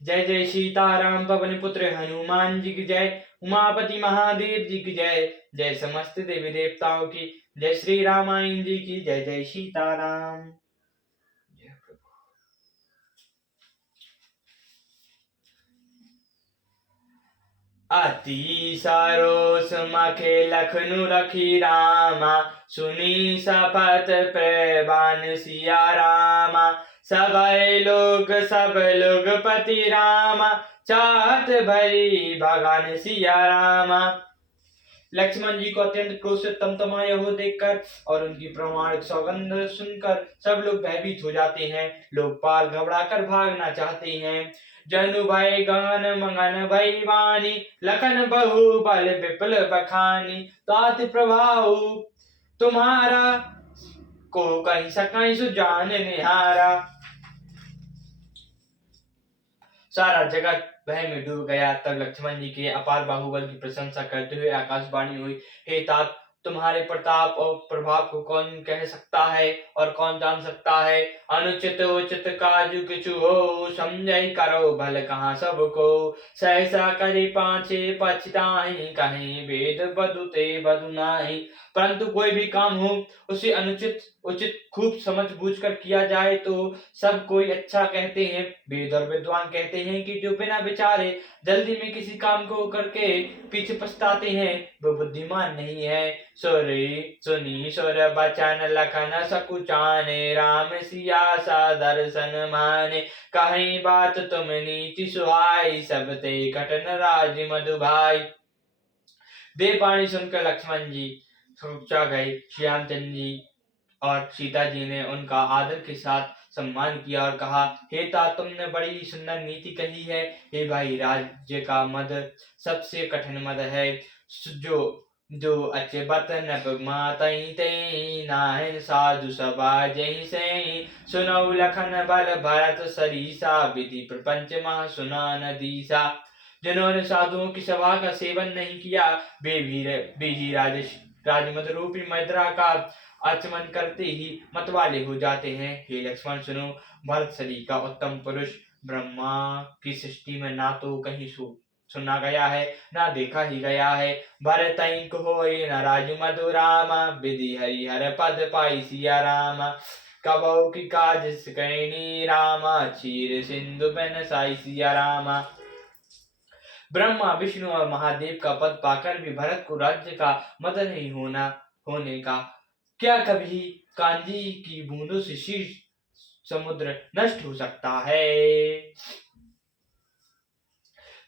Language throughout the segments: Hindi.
जय जय सीताराम पवन पुत्र हनुमान जी की जय। उमापति महादेव जी की जय। जय समस्त देवी देवताओं की जय। श्री रामायण जी की जय। जय सीताराम। जय प्रभु। अति सरोस मखे लखनु रखी रामा, सुनी सपत प्रवान सिया रामा। सब लोग पति रामा, चाहत भरी भगवान सिया रामा। लक्ष्मण जी को अत्यंत क्रोधित तमतमाया हो देखकर और उनकी प्रमाणिक सौगंध सुनकर सब लोग भयभीत हो जाते हैं। लोकपाल घबराकर भागना चाहते हैं। जनु भय गगन मंगन भई वाणी, लखन बहु बल विपुल बखानी। तात प्रभाव तुम्हारा, को कहीं सकहीं सुजान निहारा। सारा जगत भय में डूब गया। तब लक्ष्मण जी के अपार बाहुबल की प्रशंसा करते हुए आकाशवाणी हुई, हे तात, तुम्हारे प्रताप और प्रभाव को कौन कह सकता है और कौन जान सकता है। अनुचित उचित काजु किचु हो, समझई करो भल कहाँ सबको। सहसा करी पाछे पछताहि, कहीं वेद बदुते बदु नाही। परंतु कोई भी काम हो उसे अनुचित उचित खूब समझ बूझ कर किया जाए तो सब कोई अच्छा कहते हैं। वेद और विद्वान कहते हैं कि जो बिना विचारे जल्दी में किसी काम को करके पीछे पछताते हैं वो बुद्धिमान नहीं है। सुनी सुर बचन लखन सकुचाने, राम सिया सा दर्शन माने। कहीं बात तुम नीति सुहाई, सब ते घटन राज मधुभाई। देव पाणी सुनकर लक्ष्मण जी सुचा गए। श्यामचंद जी और सीता जी ने उनका आदर के साथ सम्मान किया और कहा, हे तात, तुमने बड़ी सुंदर नीति कही है। हे भाई, राज्य का मद सबसे कठिन मद है। जो जो अच्छे बतन मातई ते, नाहन साधु सभा जही से। सुनौ लखन बल भरत सरीसा, विधि प्रपंच मह सुना नदीसा। जिन्होंने साधुओं की सभा का सेवन नहीं किया वे भी राजमद रूपी मैत्रा का आचमन करते ही मतवाले हो जाते हैं। हे लक्ष्मण सुनो, भरत शरीर का उत्तम पुरुष ब्रह्मा की सृष्टि में ना तो कहीं सुना गया है ना देखा ही गया है। भरत होए न राजु मधुरामा, विधि हरिहर पद पाई सिया रामा। कबौ की काज सकैनी रामा, क्षीर सिंधु बन साई सिया रामा। ब्रह्मा विष्णु और महादेव का पद पाकर भी भरत को राज्य का मद नहीं होने का क्या कभी कांजी की बूंदों से शीर्ष समुद्र नष्ट हो सकता है।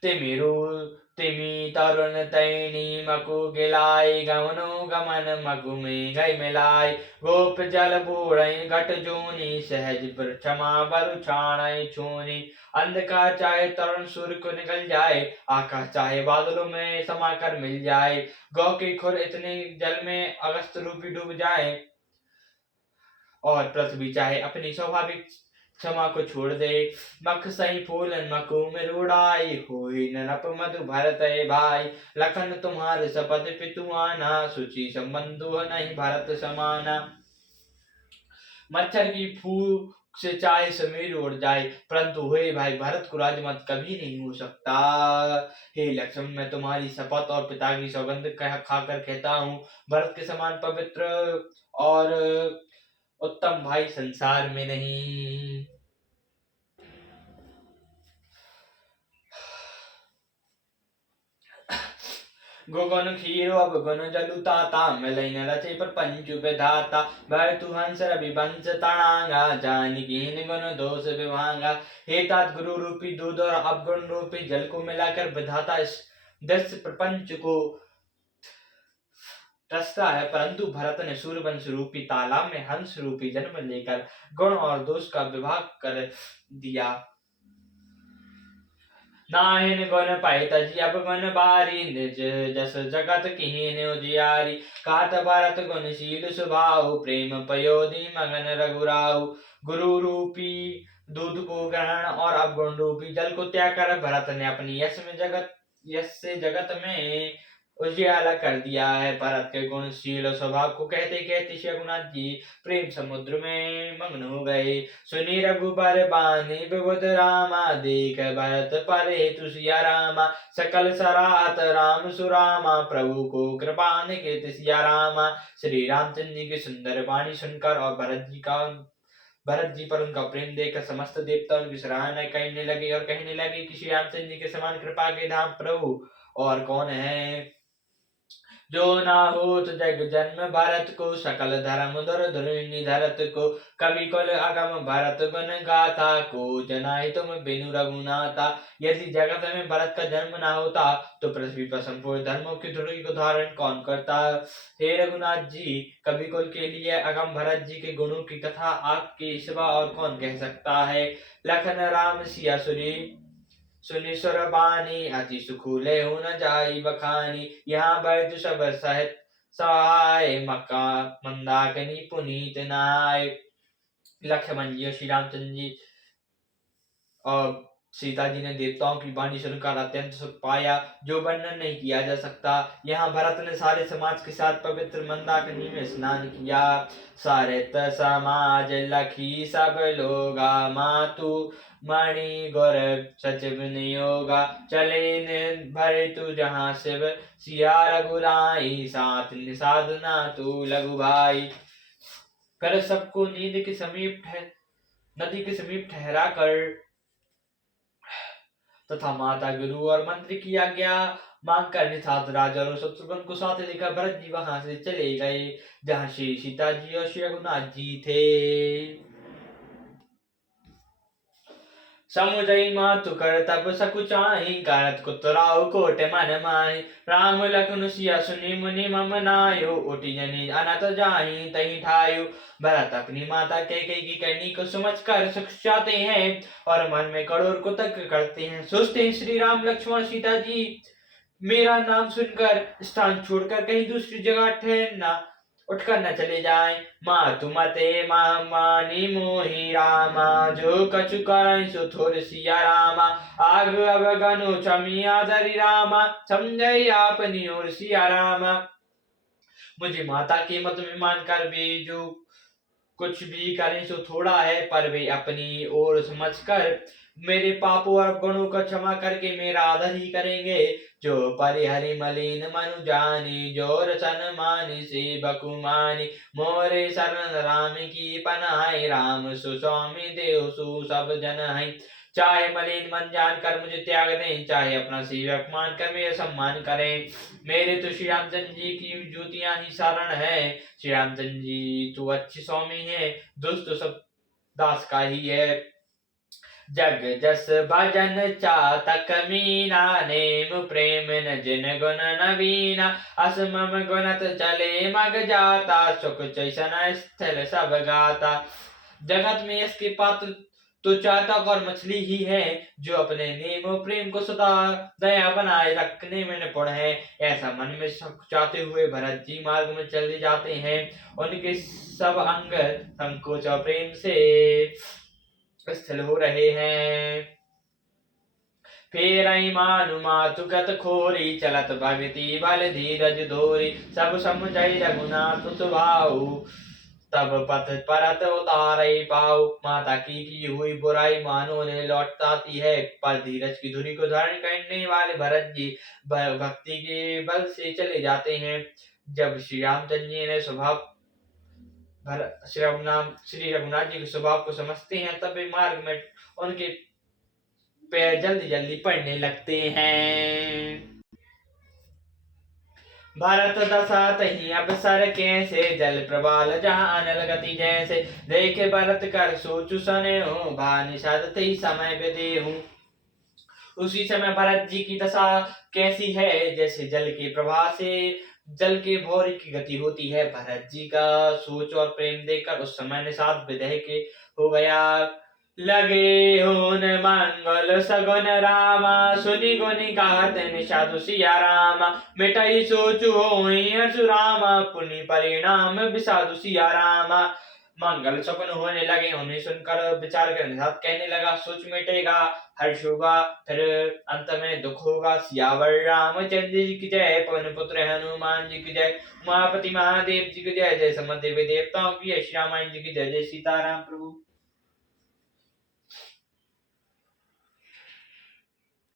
तिमी तरुण तैनी मकु गिलाई, गमनो गमन मगु में गई मिलाई। गोप जल बूढ़ई घट जोनी, सहज क्षमा बरु छाणई छूनी। अंधकार चाहे तरुण सूर्य को निकल जाए, आकाश चाहे बादलों में समा कर मिल जाए। गौ के खुर इतने जल में अगस्त रूपी डूब जाए और पृथ्वी चाहे अपनी स्वाभाविक क्षमा को छोड़ दे। मख सही फूलन मकु में रूढ़ाई, होई नरप मधु भरत भाई। लखन तुम्हारे सपथ पितु आना, सुचि संबंधु नहीं भरत समाना। मच्छर की फूक से चाहे समीर उड़ जाए, परंतु हुए भाई भरत को राजमत कभी नहीं हो सकता। हे लक्ष्मण, मैं तुम्हारी शपथ और पिता की सौगंध खाकर कहता हूँ, भरत के समान पवित्र और उत्तम भाई संसार में नहीं। गुगन खीरो अब गुन जलु ताता, मिलई न रचे पर पंचु विधाता। भय तु हंस रवि वंश तणांगा, जानकीन गुण दोष विभांगा। हे तात, गुरु रूपी दूध और अवगुण रूपी जल को मिलाकर विधाता इस दस प्रपंच को रचता है, परंतु भरत ने सूर्यवंश रूपी तालाब में हंस रूपी जन्म लेकर गुण और दोष का विभाग कर दिया। नाहिन गुण पाई तजी अब गुण बारी, निज जस जगत कीन उजियारी। कात भरत गुणशील स्वभाव, प्रेम पयोधि मगन रघुराऊ। गुरु रूपी दूध को ग्रहण और अवगुण रूपी जल को त्याग कर भरत ने अपनी यश से जगत में उजियाला कर दिया है। भरत के गुणशील स्वभाव को कहते कहते श्री रघुनाथ जी प्रेम समुद्र में मग्न हो गए। सुनी रघुबर बानी विबुध रामा, देख भरत पर हेतु सिया रामा। सकल सरात राम सुरामा, प्रभु को कृपा निकेत सिया रामा। श्री रामचंद्र जी की सुंदर वाणी सुनकर और भरत जी पर उनका प्रेम देखकर समस्त देवता उनकी सराहना करने लगे और कहने लगे कि श्री रामचंद्र जी के समान कृपा के धाम प्रभु और कौन है। जो ना होत जग जन्म भरत को, सकल धर्म धुर धुरिणी धरत को। कवि कुल अगम भरत गुण गाथा, को जनाहि तुम बिनु रघुनाथा। यदि जगत में भरत का जन्म ना होता तो पृथ्वी पर संपूर्ण धर्मों की धुरी को धारण कौन करता। हे रघुनाथ जी, कवि कुल के लिए अगम भरत जी के गुणों की कथा आपके सिवा और कौन कह सकता है। लखन राम सिया सुरी सुनि सुर बानी, अति सुखूले हो न जाई बखानी। यहाँ बैठ सब सहित सहाय, मक्का मंदाकिनी पुनीत नाय। लक्ष्मण जी और श्री रामचंद्र जी और सीता जी ने देवताओं की वाणी सुनकर अत्यंत सुख पाया, जो वर्णन नहीं किया जा सकता। यहाँ भरत ने सारे समाज के साथ पवित्र मंदाकिनी में स्नान किया। सारित समाज लखी सब लोगा, मातु मणि गुर सचिव नियोगा। चले भरे तू जहाँ शिव, सिया रघुराई, साथ निसाधना तू लघु भाई। कर सबको नींद के समीप नदी के समीप ठहरा कर तथा माता गुरु और मंत्री की आज्ञा मांगकर निषाद राजा और शत्रुघ्न को साथ लेकर भरत जी वहां से चले गए, जहां श्री सीता जी और श्री रघुनाथ जी थे। समुझई मातु कर तब सकुचाई, करत कुतराउ कोट मन माही। राम लखन सिया सुनी मुनि मम नायो, उठी जनी अनत जाही तही ठायो। भरत अपनी माता कैकेयी की करनी को समझ कर सुख जाते हैं और मन में कठोर कुतर्क करते हैं। सोचते हैं श्री राम लक्ष्मण सीता जी मेरा नाम सुनकर स्थान छोड़कर कहीं दूसरी जगह ठहरना उठकर न चले जाएं। मातु मते मानी मोहि रामा, जो कछु करई सो थोर सिया रामा। आग अवगनु क्षमिया धरि रामा, समझई आपनी ओर सिया रामा। मुझे माता के मत में मानकर भी जो कुछ भी करें सो थोड़ा है, पर वे अपनी ओर समझकर मेरे पापों और गुणों का क्षमा करके मेरा आदर ही करेंगे। जो परिहरि मलिन मनु जानी, जो रचन मानी से बकुमानी। मोरे शरण राम की पनाई, राम सुस्वामी देव सु सब जन है। चाहे मलिन मन जानकर मुझे त्याग दें, चाहे अपना सेवक मानकर मेरा सम्मान करें। मेरे तो श्री रामचंद्र जी की ज्योतियां ही शरण है। श्री रामचंद्र जी तो अच्छे स्वामी है, दुष्ट तो सब दास का ही है। जग जस भजन चातक मीना, नेम प्रेम न जिन गुण नवीना। असमम गुणत चले मग जाता, सुख चैसन स्थल सब गाता। जगत में इसके पात्र तो चातक और मछली ही है, जो अपने नेम और प्रेम को सदा दया बनाए रखने में निपुण है। ऐसा मन में चाहते हुए भरत जी मार्ग में चले जाते हैं। उनके सब अंग संकोच और प्रेम से स्थिर हो रहे हैं। फेरई मानु मातु गत खोरी, चलत भगति बल धीरज धोरी। सब समझई रघुनाथ सुभाऊ, तब पथ परत उतारे पाऊ। माता की हुई बुराई मानो ने लौटाती है, पर धीरज की धुरी को धारण करने वाले भरत जी भक्ति के बल से चले जाते हैं। जब श्री रामचंद्र जी ने श्री रघुनाथ जी के स्वभाव को समझते हैं, तब वे मार्ग में उनके पैर जल्दी जल्दी पड़ने लगते हैं। भरत दशा तही अवसर कैसे, जल प्रवाल जहाँ अनल गति जैसे। देखे भरत कर सोचु सने हो, भानि साध ही समय विदेहूं। उसी समय भरत जी की दशा कैसी है, जैसे जल के प्रवाह से जल के भौरी की गति होती है। भरत जी का सोच और प्रेम देखकर उस समय निषाद विदेह के हो गया। लगे होन मंगल सगुन रामा, सुनि गुनि गात निषाद सिया रामा। मिटई सोचु होई हर्षु रामा, पुनि परिणाम विषादु सिया रामा। मंगल शकुन होने लगे। उन्हें सुनकर विचार के साथ कहने लगा, सोच मिटेगा, हर्ष होगा, फिर अंत में दुख होगा। सियावर रामचंद्र जी की जय, पवन पुत्र हनुमान जी की जय, उमापति महादेव जी की जय, जय समस्त देवी देवताओं की जय, श्री रामायण जी की जय। जय सीताराम प्रभु।